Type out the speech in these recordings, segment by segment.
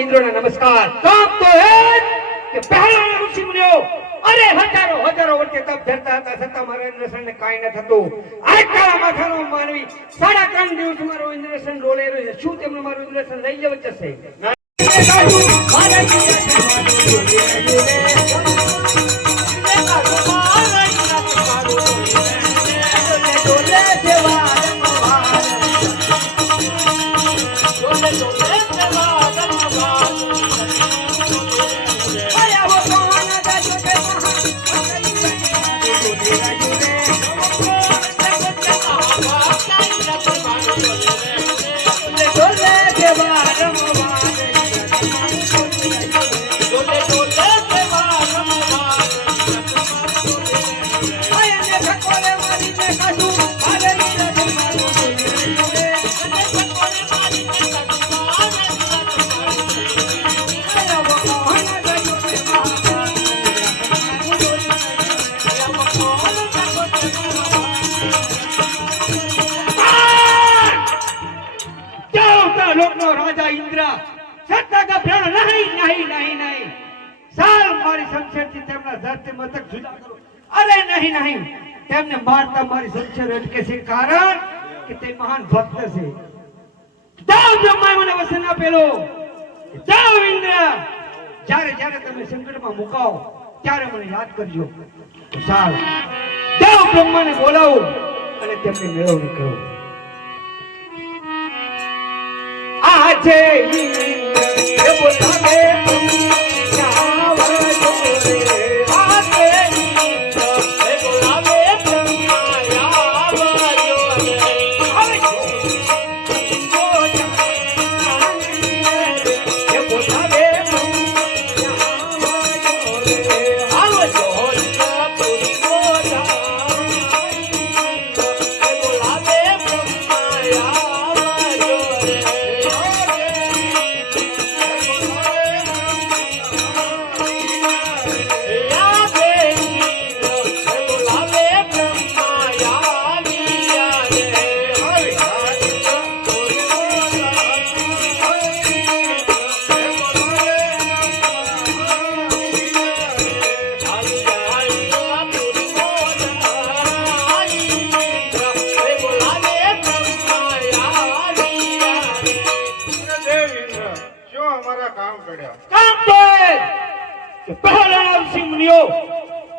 इंद्रोना नमस्कार। काम तो है कि पहला ऋषि मुनियो अरे हजारों हजारों वर्षे तप धरता હતા છતાં મારા ઇન્દ્રસનને કાઈ ન થતું। આ કાળા માથાનો માનવી 3.5 દિવસ મારો ઇન્દ્રસન ડોલે રહ્યો છે। શું તેમને મારું ઇન્દ્રસન લઈ જવું જશે? राजा इंद्र सत्ता का प्राण नहीं नहीं नहीं नहीं साल मारी शमशेर થી તેમના ધરતી મતક જુદા કરો। અરે નહીં નહીં તેમને મારતા મારી શમશેર અટકે છે કારણ કે તે મહાન ભક્ત છે। જાઓ બ્રહ્માએ મને વચન આપેલો જાઓ ઇન્દ્ર જ્યારે જ્યારે તમે સંકટમાં મુકાઓ ત્યારે મને યાદ કરજો। સાલ જાઓ બ્રહ્માને બોલાવો અને તેમની મેળવણી કરો। આજે ઇન્દ્ર બોલાવે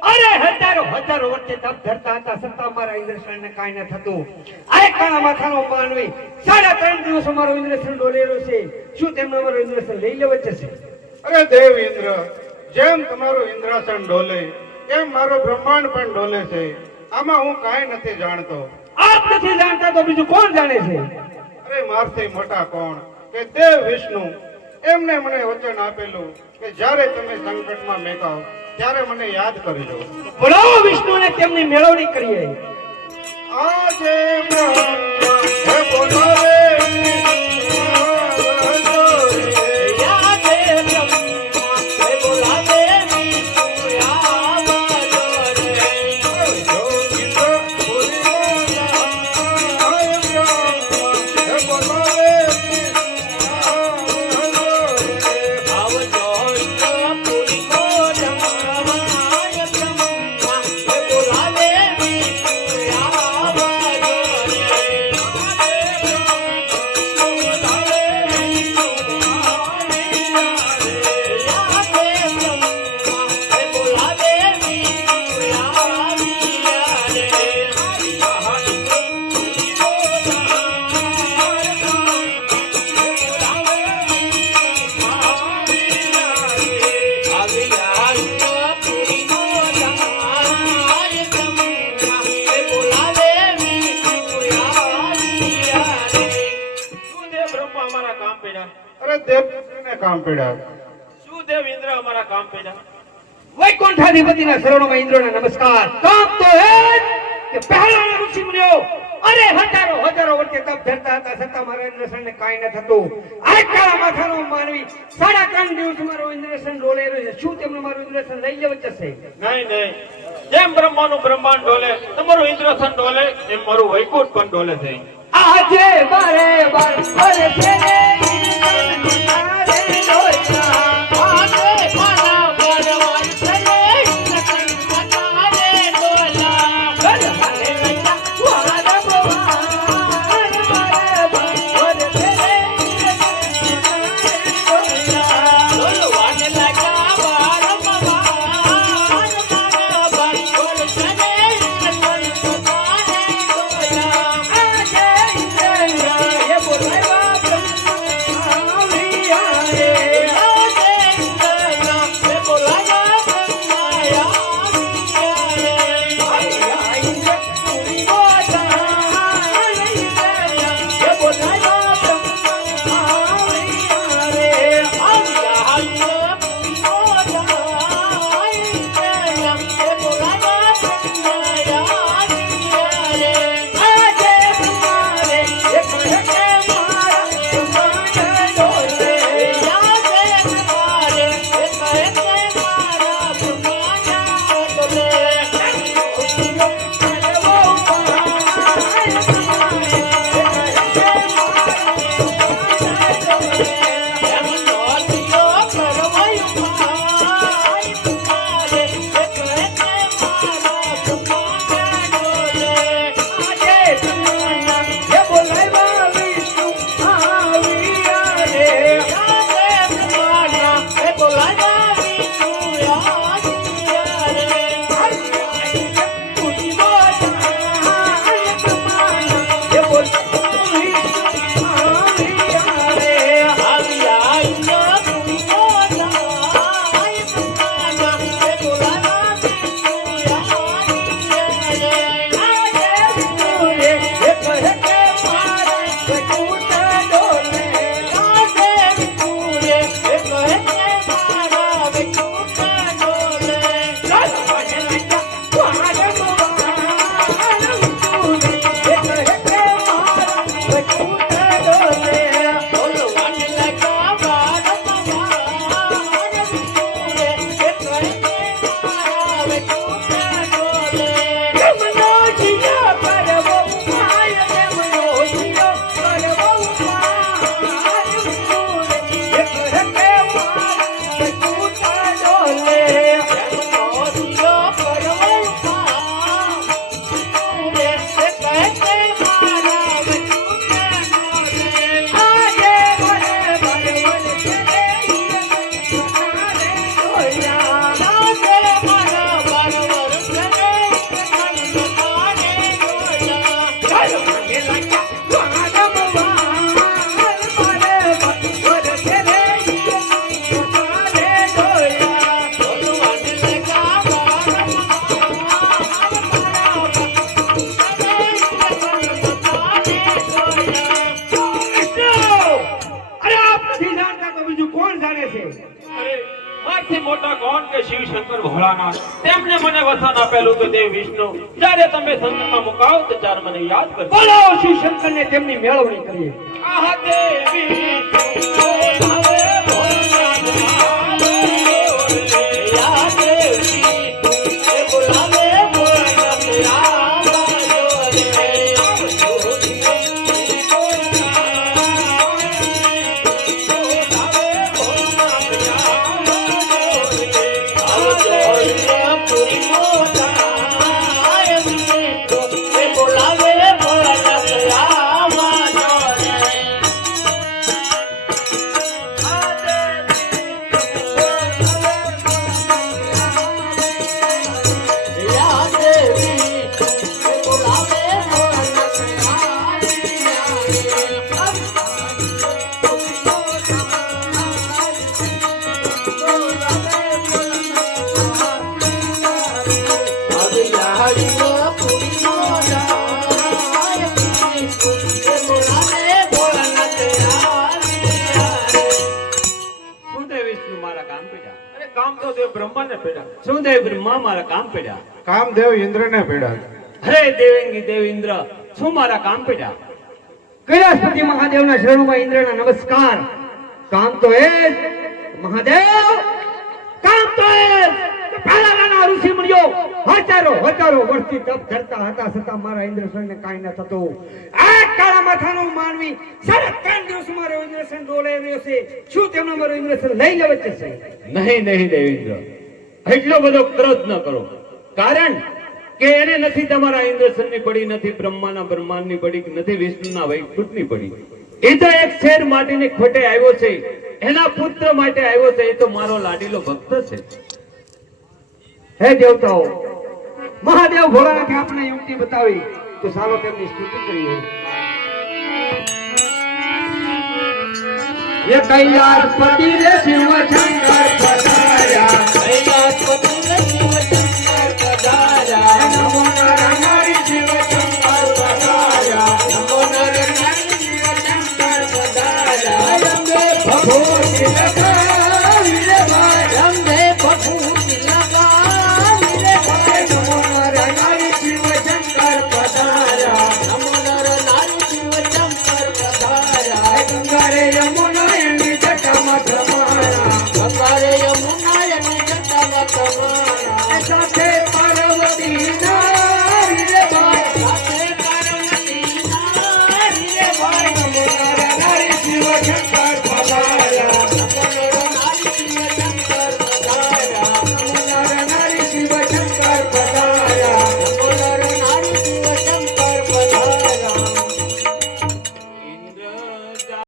अरे हजारों हजारों वर्षे तप धरता હતા છતાં મારા ઇન્દ્રસનને કાઈ ન થતું। આ કાળા માથાનો માનવી 3.5 દિવસ મારો ઇન્દ્રસન ડોલેરો છે। શું તેમને મારો ઇન્દ્રસન લઈ લેવું જશે? અરે દેવ ઇન્દ્ર જેમ તમારો ઇન્દ્રસન ડોલે એમ મારો બ્રહ્માંડ પણ ડોલે છે। આમાં હું કાઈ નથી જાણતો। આપ નથી જાણતા તો બીજું કોણ જાણે છે? અરે મારથી મોટા કોણ કે દેવ વિષ્ણુ એમને મને વચન આપેલું કે જ્યારે તમે સંકટમાં મેકાઓ ત્યારે મને યાદ કરજો। બોલાવો વિષ્ણુને તેમની મેળવણી કરીએ। આજે બ્રહ્મા બોલાવે काम पड़ा सुदेव इंद्र हमारा काम पेड़ा वैकुंठाधिपतिना शरणों इंद्रोना नमस्कार। काम तो है कि पहला ऋषि मुनियो अरे हजारों हजारों वर्षे तप धरता હતા છતાં મારા ઇન્દ્રસનને કાઈ ન થતું। આ કાળા માથાનો માનવી 3.5 દિવસ મારો ઇન્દ્રસન ડોલે રહ્યો છે। શું તેમને મારું ઇન્દ્રસન લઈ જવું જશે? નહીં નહીં જેમ બ્રહ્માનું બ્રહ્માંડ ડોલે તમારું ઇન્દ્રસન ડોલે એમ મારું વૈકુંઠ પણ ડોલે છે। આજે બારે બાર અરે છે બીજું કોણ જાણે છે? અરે મારથી મોટા કોણ કે શિવ શંકર ભોળાનાથ તેમને મને વસન આપેલું તો દેવ વિષ્ણુ જ્યારે તમે સંકટમાં મુકાવ તો ત્યારે મને યાદ કરજો. બોલો શિવ શંકરને તેમની મેળવણી કરીએ. આહ દેવ વિષ્ણુ બોલાવે ભોળાનાથ આવે રે. યા દેવ વિષ્ણુ બોલાવે ભોળાનાથ આવે રે. સુદેવ વિષ્ણુ મારા કામ પડ્યા. અરે કામ તો દેવ બ્રહ્માને પેડા. સુદેવ બ્રહ્મા મારા કામ પડ્યા. કામદેવ ઇન્દ્રને પીડા. હરે દેવેંગી દેવ ઇન્દ્ર શું મારા કામ પડ્યા? કૈલાસપતિ મહાદેવના શરણોમાં ઇન્દ્રના નમસ્કાર. કામ તો એ જ મહાદેવ, કામ તો એ જ કે પહેલાના ઋષિ મુનિઓ હજારો વર્ષથી તપ કરતા હતા છતાં મારા ઇન્દ્રસનને કાંઈ ન થતું. આ કાળા માથાનો માનવી 3.5 દિવસમાં મારો ઇન્દ્રસન ડોલે રહ્યો છે. શું તેમનો મારો ઇન્દ્રસન લઈ લેવો છે? નહીં દેવેન્દ્ર, એટલો બધો ક્રોધ ન કરો. કારણ કે એને નથી તમારા ઇન્દ્રસનની પડી, નથી બ્રહ્માના બ્રહ્માંડની પડી, નથી વિષ્ણુના વૈકુંઠની પડી. એ તો એક શેર માટેની ખોટે આવ્યો છે, એના પુત્ર માટે આવ્યો છે. એ તો મારો લાડીલો ભક્ત છે. હે દેવતાઓ, મહાદેવ ભોળાનાથે આપણે યુક્તિ બતાવી તો ચાલો તેમની સ્તુતિ કરીએ. એ કૈલાસપતિ રે શિવ શંકર પધાર્યા, કૈલાસપતિ રે શિવ શંકર પધાર્યા. નમો નારાયણ શિવ શંકર પધાર્યા, નમો નારાયણ શિવ શંકર પધાર્યા. રંગે ભભૂતિ લગાવી રે ભાઈ, રંગે ભભૂતિ લગાવી રે ભાઈ. નમો નારાયણ શિવ શંકર પધાર્યા, નમો નારાયણ શિવ શંકર પધાર્યા. ગંગારે યમુના એની જટામાં તમારા, ગંગારે યમુના એની જટામાં તમારા. સાથે પાર્વતી નારી રે ભાઈ, સાથે પાર્વતી નારી રે ભાઈ. નમો નારાયણ શિવ શંકર પધાર્યા.